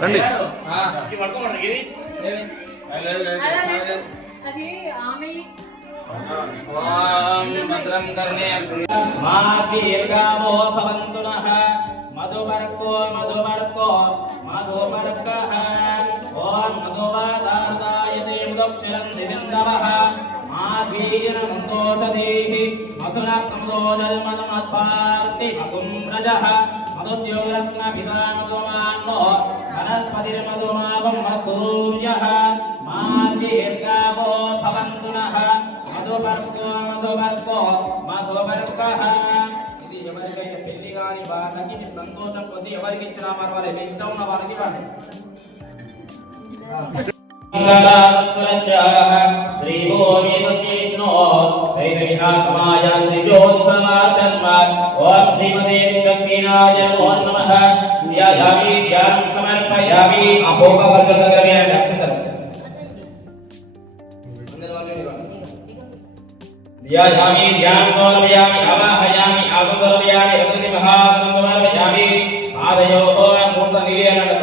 రండి. మాభీర్గావో భవంతు నః మధువర్కో మధువర్కో మధువర్కః ఓం మధువాదార్దాయతే ముదక్షరం దివిందవః మా మందోషధీః మధురక్తమదోజల్మదమద్భార్తి మధుమ్రజః మధుద్యోరత్న వనస్పతిర్మధుమావం మధుర్యః మా దీర్ఘావో భవంతు నః మధువర్కో కాని వాళ్ళకి మీరు సంతోషం కొద్ది ఎవరికి ఇచ్చినా పర్వాలేదు మీ ఇష్టం ఉన్న వాళ్ళకి ఇవ్వండి శ్రీభూమి సత్యవిష్ణో వైవిహాసమాయాంతి జ్యోత్సమాధర్మ ధ్యాయామి ధ్యానం అవాహయామి ఆగమర్పయామి రతిని మహాసంగమర్పయామి పాదయోః మూర్త నివేదన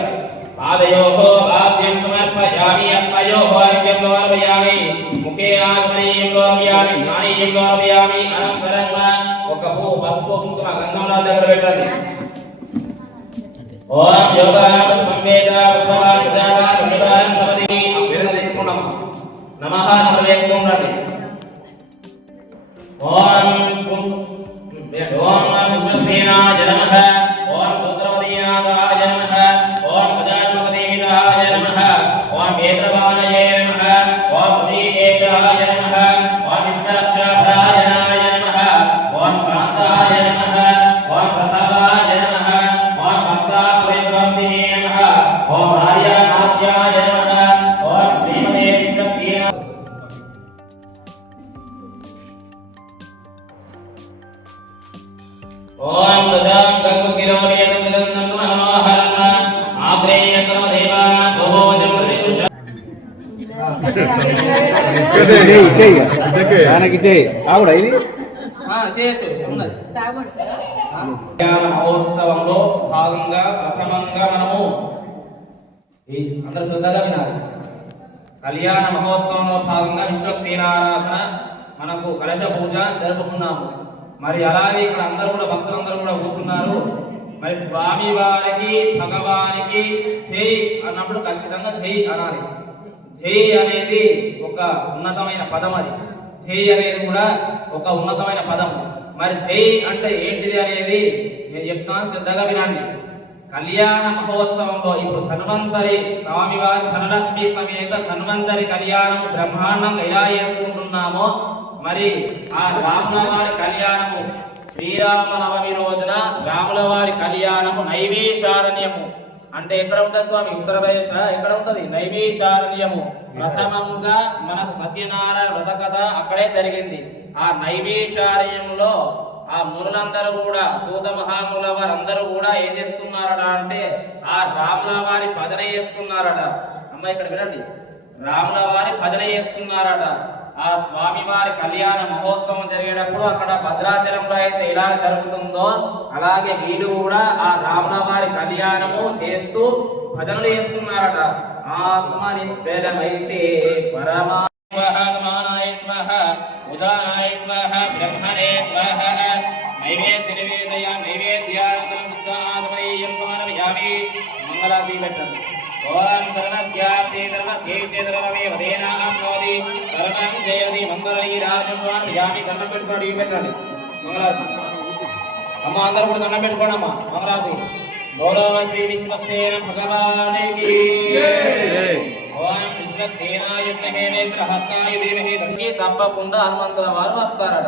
పాదయోః వాద్యం సమర్పయామి అత్తయోః అర్ఘ్యం సమర్పయామి ముఖే ఆగ్నేయం సమర్పయామి స్నానీయం సమర్పయామి అనంతరంగా ఒక పూ పసుపు కుంకుమ గంధంలా దగ్గర పెట్టండి ఓం యోగ సంవేద వేద నమః నమః రండి ఓం ఓం విదంతం మనోహరం దేవాన భోజం ప్రతిపుష ఆయనకి చేయి ఆవిడ ఇది చేయొచ్చు ఉన్నది. మహోత్సవంలో భాగంగా ప్రథమంగా మనము ఈ అందరు శ్రద్ధగా వినాలి. కళ్యాణ మహోత్సవంలో భాగంగా విశ్వక్సేనారాధన మనకు కలశ పూజ జరుపుకున్నాము. మరి అలాగే ఇక్కడ అందరూ కూడా భక్తులందరూ కూడా కూర్చున్నారు. మరి స్వామి వారికి భగవానికి జై అన్నప్పుడు ఖచ్చితంగా జై అనాలి. జై అనేది ఒక ఉన్నతమైన పదం అది. జై అనేది కూడా ఒక ఉన్నతమైన పదం. మరి జై అంటే ఏంటిది అనేది నేను చెప్తాను శ్రద్ధగా వినండి. కళ్యాణ మహోత్సవంలో ఇప్పుడు ధన్వంతరి స్వామివారి ధనలక్ష్మి సమేత ధన్వంతరి కళ్యాణం బ్రహ్మాండంగా ఎలా చేసుకుంటున్నామో మరి ఆ రాముల వారి కళ్యాణము శ్రీరామ నవమి రోజున రాముల వారి కళ్యాణము నైవేశారణ్యము. అంటే ఎక్కడ ఉంటుంది స్వామి? ఉత్తరప్రదేశ్ ఎక్కడ ఉంటుంది? నైవేశారణ్యము. ప్రథమంగా మనకు సత్యనారాయణ వ్రత కథ అక్కడే జరిగింది. ఆ నైవేశారణ్యంలో ఆ మునులందరూ కూడా సూత మహాముల వారందరూ కూడా ఏం చేస్తున్నారట అంటే ఆ రాముల వారి భజన చేస్తున్నారట. అమ్మ ఇక్కడ వినండి. రాముల వారి భజన చేస్తున్నారట. ఆ స్వామివారి కళ్యాణ మహోత్సవం జరిగేటప్పుడు అక్కడ భద్రాచలంలో అయితే ఎలా జరుగుతుందో అలాగే వీళ్ళు కూడా ఆ రాముల వారి కళ్యాణము చేస్తూ భజనలు చేస్తున్నారట. ఆత్మనిశ్చలమైతే పరమా హనుమానాయ స్వహ ఉదానాయ స్వహ బ్రహ్మణే స్వహ నైవేద్య నివేదయ నైవేద్యానంతరం బుద్ధానాథమయం సమర్పయామి మంగళాది పెట్టండి. ఓం సర్వస్యాప్తి సర్వస్యైతే సర్వమే వదేనాం నోది సర్వం జయది మంగళై రాజం యామి దండం పెట్టుకోండి ఇవి పెట్టండి. మంగళాది అమ్మ అందరూ కూడా దండం పెట్టుకోండి అమ్మ. మంగళాది గౌరవ శ్రీ విశ్వసేన భగవానికి ఓం విశ్వసేనాయ విద్మహే హస్తాయు ధీమహి తప్పకుండా హనుమంతుల వారు వస్తారట.